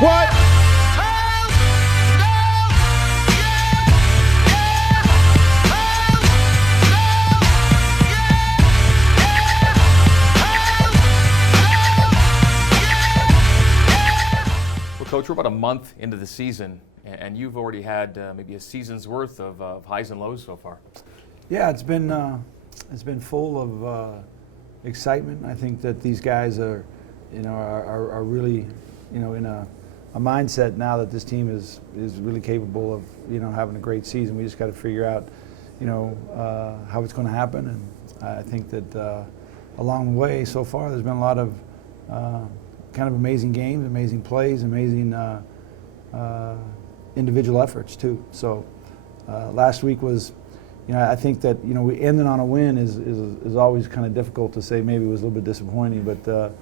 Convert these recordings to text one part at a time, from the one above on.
What? Well, Coach, we're about a month into the season, and you've already had maybe a season's worth of highs and lows so far. Yeah, it's been full of excitement. I think that these guys are really, in a mindset now that this team is really capable of, having a great season. We just got to figure out, how it's going to happen. And I think that along the way so far, there's been a lot of kind of amazing games, amazing plays, amazing individual efforts too. So last week was, I think that we ended on a win is always kind of difficult to say. Maybe it was a little bit disappointing, but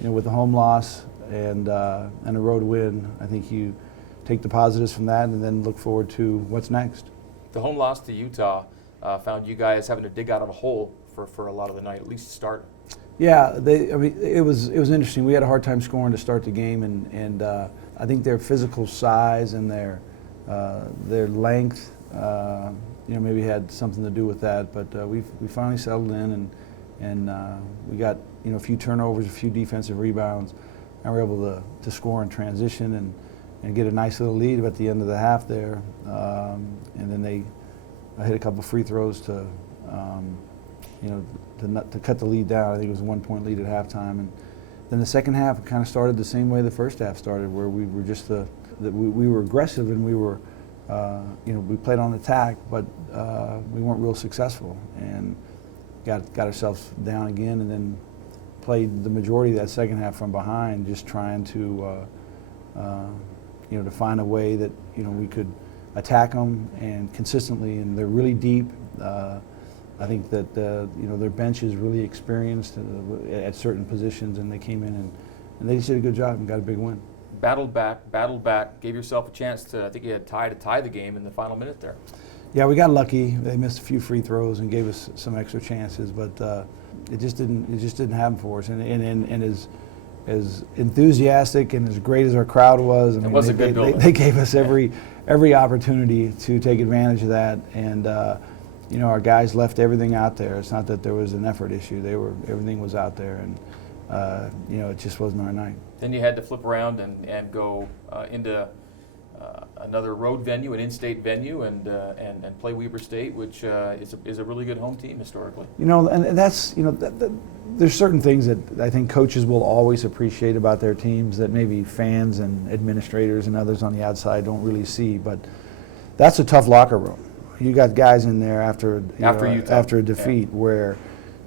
with the home loss and a road win, I think you take the positives from that and then look forward to what's next. The home loss to Utah found you guys having to dig out of a hole for a lot of the night, at least to start. Yeah, it was interesting. We had a hard time scoring to start the game, and I think their physical size and their length, maybe had something to do with that. But we finally settled in, and we got a few turnovers, a few defensive rebounds, and we were able to score in transition and get a nice little lead at the end of the half there. And then they hit a couple free throws to cut the lead down. I think it was a 1-point lead at halftime, and then the second half kind of started the same way the first half started, where we were just we were aggressive and we were we played on attack, but we weren't real successful, and got ourselves down again, and then played the majority of that second half from behind, just trying to to find a way that we could attack them and consistently, and they're really deep. I think that their bench is really experienced at certain positions, and they came in and they just did a good job and got a big win. Battled back, gave yourself a chance to, I think you had to tie the game in the final minute there. Yeah, we got lucky. They missed a few free throws and gave us some extra chances, but it just didn't happen for us. And as enthusiastic and as great as our crowd was, they gave us every opportunity to take advantage of that. And our guys left everything out there. It's not that there was an effort issue. Everything was out there, and it just wasn't our night. Then you had to flip around and go into another road venue, an in-state venue, and play Weber State, which is a really good home team historically. And that's there's certain things that I think coaches will always appreciate about their teams that maybe fans and administrators and others on the outside don't really see. But that's a tough locker room. You got guys in there after a defeat where,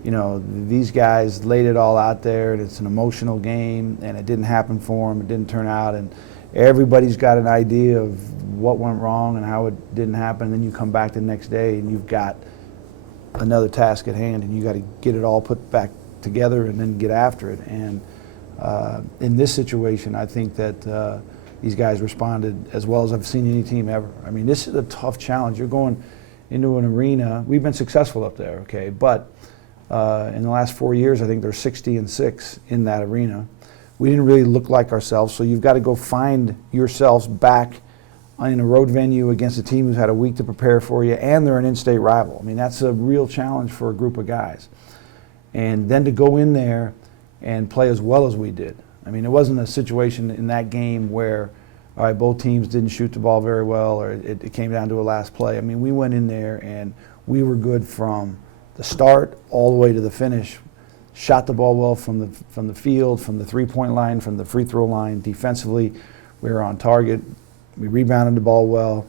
these guys laid it all out there, and it's an emotional game, and it didn't happen for them. It didn't turn out, and everybody's got an idea of what went wrong and how it didn't happen. And then you come back the next day, and you've got another task at hand, and you got to get it all put back together and then get after it. And in this situation, I think that these guys responded as well as I've seen any team ever. I mean, this is a tough challenge. You're going into an arena. We've been successful up there, okay, but in the last 4 years, I think they're 60-6 in that arena. We didn't really look like ourselves, so you've got to go find yourselves back in a road venue against a team who's had a week to prepare for you, and they're an in-state rival. I mean, that's a real challenge for a group of guys. And then to go in there and play as well as we did. I mean, it wasn't a situation in that game where, all right, both teams didn't shoot the ball very well, or it came down to a last play. I mean, we went in there and we were good from the start all the way to the finish. Shot the ball well from the field, from the three-point line, from the free throw line. Defensively, we were on target. We rebounded the ball well.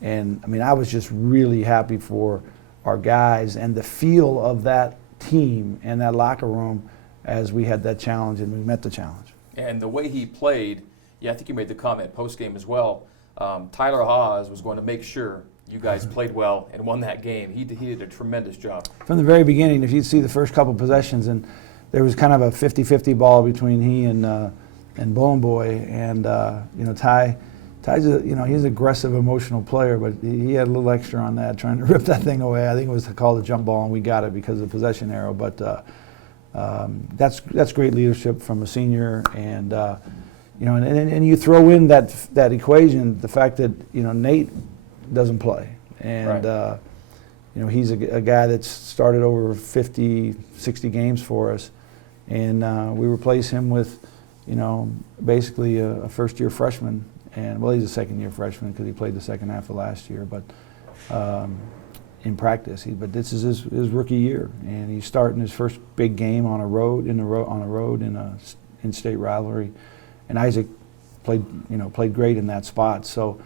And, I mean, I was just really happy for our guys and the feel of that team and that locker room as we had that challenge and we met the challenge. And the way he played, I think you made the comment post-game as well, Tyler Haws was going to make sure you guys played well and won that game. He did a tremendous job. From the very beginning, if you'd see the first couple possessions, and there was kind of a 50-50 ball between he and Bowling Boy, and Ty's he's an aggressive, emotional player, but he had a little extra on that, trying to rip that thing away. I think it was called a jump ball, and we got it because of the possession arrow. But that's great leadership from a senior, and and you throw in that equation, the fact that Nate doesn't play, and Right. he's a guy that's started over 50, 60 games for us, and we replace him with basically a first-year freshman, and well, he's a second-year freshman because he played the second half of last year, but in practice. But this is his rookie year, and he's starting his first big game on a road in a in-state rivalry. And Isaac played great in that spot. So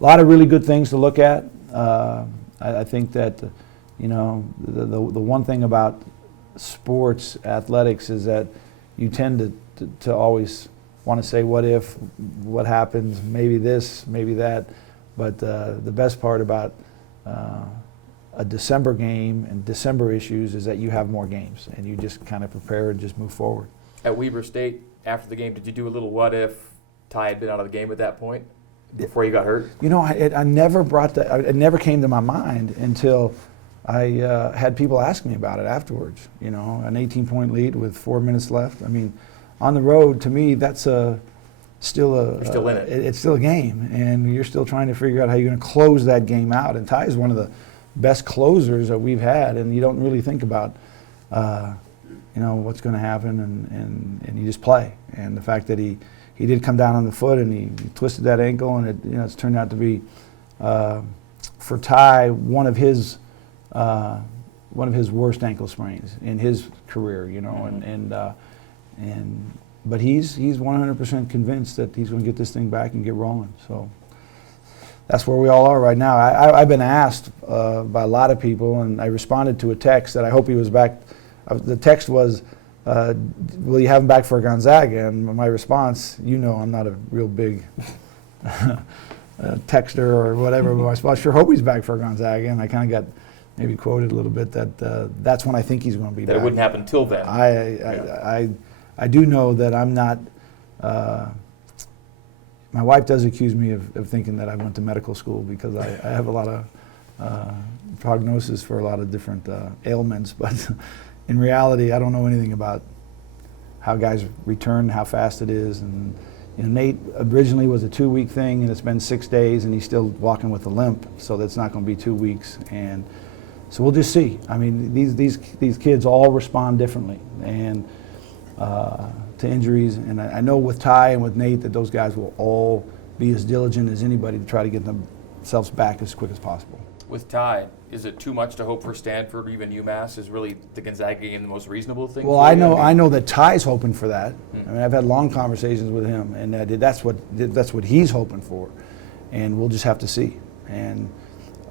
a lot of really good things to look at. I think that the one thing about sports athletics is that you tend to always want to say what if, what happens, maybe this, maybe that. But the best part about a December game and December issues is that you have more games and you just kind of prepare and just move forward. At Weber State, after the game, did you do a little what if Ty had been out of the game at that point before you got hurt? I never brought that. It never came to my mind until I had people ask me about it afterwards. An 18-point lead with 4 minutes left. I mean, on the road, to me, that's you're still in it. It's still a game, and you're still trying to figure out how you're going to close that game out. And Ty is one of the best closers that we've had, and you don't really think about what's going to happen, and you just play. And the fact that he did come down on the foot and he twisted that ankle, and it's turned out to be for Ty one of his worst ankle sprains in his career. But he's 100% convinced that he's going to get this thing back and get rolling. So that's where we all are right now. I've been asked by a lot of people, and I responded to a text that I hope he was back. The text was, will you have him back for Gonzaga? And my response, I'm not a real big texter or whatever, but I sure hope he's back for Gonzaga. And I kind of got maybe quoted a little bit that that's when I think he's going to be back. That it wouldn't happen until then. I do know that I'm not. My wife does accuse me of thinking that I went to medical school because I have a lot of prognosis for a lot of different ailments, but in reality, I don't know anything about how guys return, how fast it is. And Nate originally was a 2-week thing, and it's been 6 days, and he's still walking with a limp, so that's not going to be 2 weeks. And so we'll just see. I mean, these kids all respond differently, and to injuries. And I know with Ty and with Nate that those guys will all be as diligent as anybody to try to get themselves back as quick as possible. With Ty, is it too much to hope for Stanford or even UMass? Is really the Gonzaga game the most reasonable thing? Well, I know that Ty's hoping for that. I mean, I've had long conversations with him, and that's what he's hoping for, and we'll just have to see. And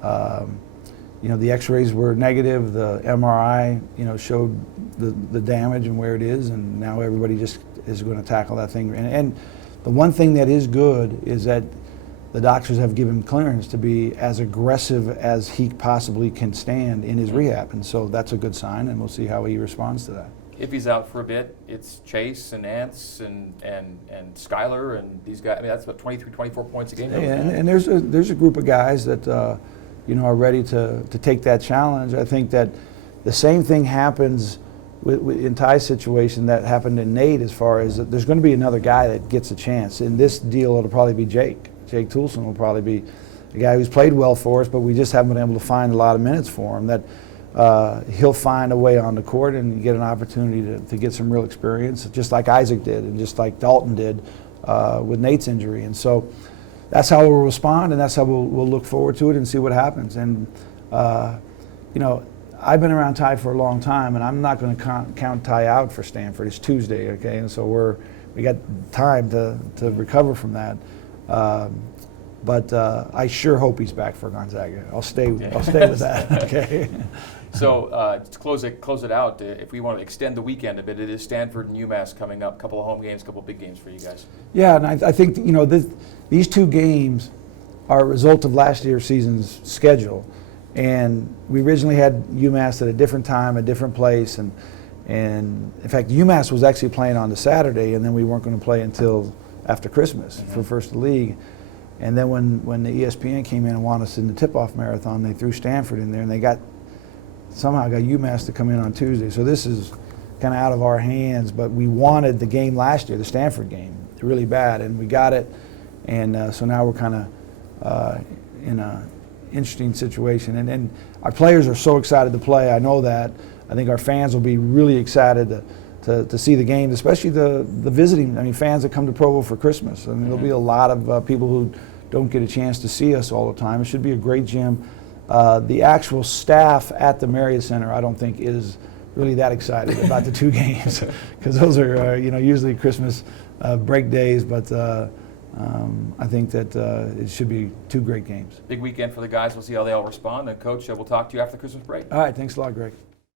the X-rays were negative. The MRI, showed the damage and where it is, and now everybody just is going to tackle that thing. And the one thing that is good is that the doctors have given clearance to be as aggressive as he possibly can stand in his rehab, and so that's a good sign, and we'll see how he responds to that. If he's out for a bit, it's Chase and Ants and Skyler and these guys. I mean, that's about 23, 24 points a game. Yeah, and there's a group of guys that are ready to take that challenge. I think that the same thing happens in Ty's situation that happened in Nate, as far as there's going to be another guy that gets a chance. In this deal, it'll probably be Jake. Jake Toulson will probably be a guy who's played well for us, but we just haven't been able to find a lot of minutes for him. That he'll find a way on the court and get an opportunity to get some real experience, just like Isaac did and just like Dalton did with Nate's injury. And so that's how we'll respond, and that's how we'll look forward to it and see what happens. And I've been around Ty for a long time, and I'm not going to count Ty out for Stanford. It's Tuesday, okay, and so we got time to recover from that. But I sure hope he's back for Gonzaga. I'll stay with that. Okay. So to close it out, if we want to extend the weekend a bit, it is Stanford and UMass coming up. A couple of home games, a couple of big games for you guys. Yeah, and I think these two games are a result of last year's season's schedule, and we originally had UMass at a different time, a different place, and in fact UMass was actually playing on the Saturday, and then we weren't going to play until after Christmas for first of the league. And then when the ESPN came in and wanted us in the tip-off marathon, they threw Stanford in there, and they somehow got UMass to come in on Tuesday. So this is kind of out of our hands, but we wanted the game last year, the Stanford game. really bad, and we got it. And so now we're kind of in a interesting situation. And our players are so excited to play. I know that. I think our fans will be really excited to see the games, especially the visiting. I mean, fans that come to Provo for Christmas. I mean, there'll be a lot of people who don't get a chance to see us all the time. It should be a great gym. The actual staff at the Marriott Center, I don't think is really that excited about the two games, because those are usually Christmas break days. But I think that it should be two great games. Big weekend for the guys. We'll see how they all respond. And Coach, we'll talk to you after the Christmas break. All right, thanks a lot, Greg.